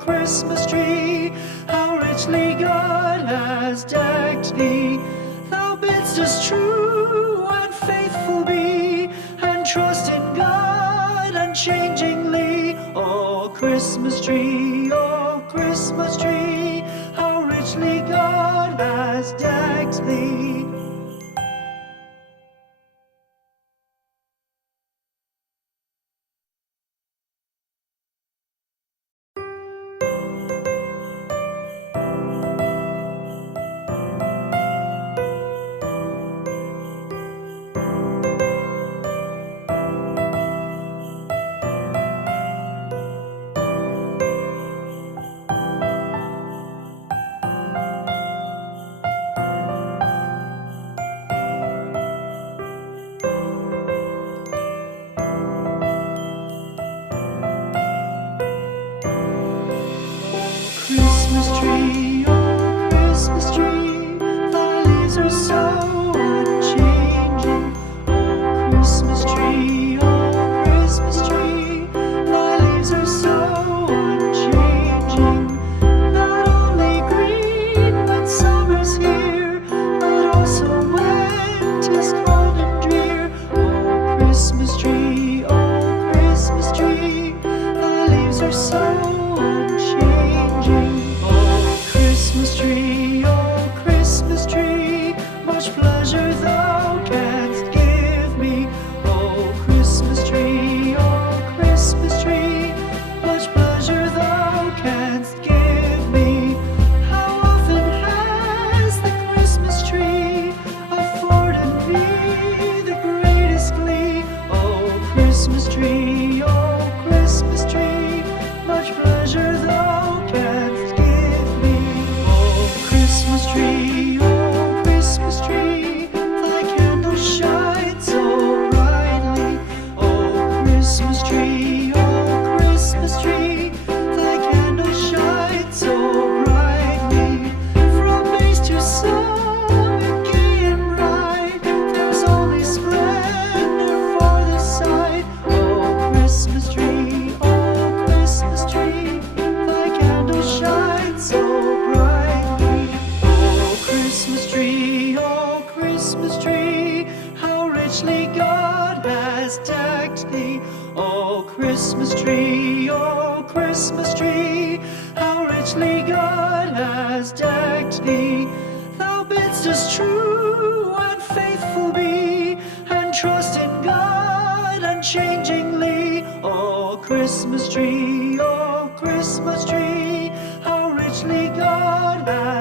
Christmas tree, how richly God has decked thee. Thou bidst us true and faithful be, and trust in God unchangingly. O Christmas tree, how richly God has decked thee. Christmas tree, oh Christmas tree, thy leaves are so unchanging. Oh Christmas tree, thy leaves are so unchanging. Not only green when summer's here, but also when 'tis cold and drear. Oh Christmas tree, thy leaves are so unchanging. Oh Christmas tree, much pleasure thou canst give me. Oh Christmas tree, much pleasure thou canst give me. How often has the Christmas tree afforded me the greatest glee? Oh Christmas tree, much pleasure thou canst give me. Oh Christmas tree, thy candles shine so brightly. Oh Christmas tree, thy candles shine so brightly. From base to summit, gay and bright, there's only splendor for the sight. Oh Christmas tree, thy candles shine so brightly. Oh Christmas tree, how richly God has decked thee. Oh Christmas tree, how richly God has decked thee. Thou bidst us true and faithful be, and trust in God unchangingly. Oh Christmas tree, how richly God has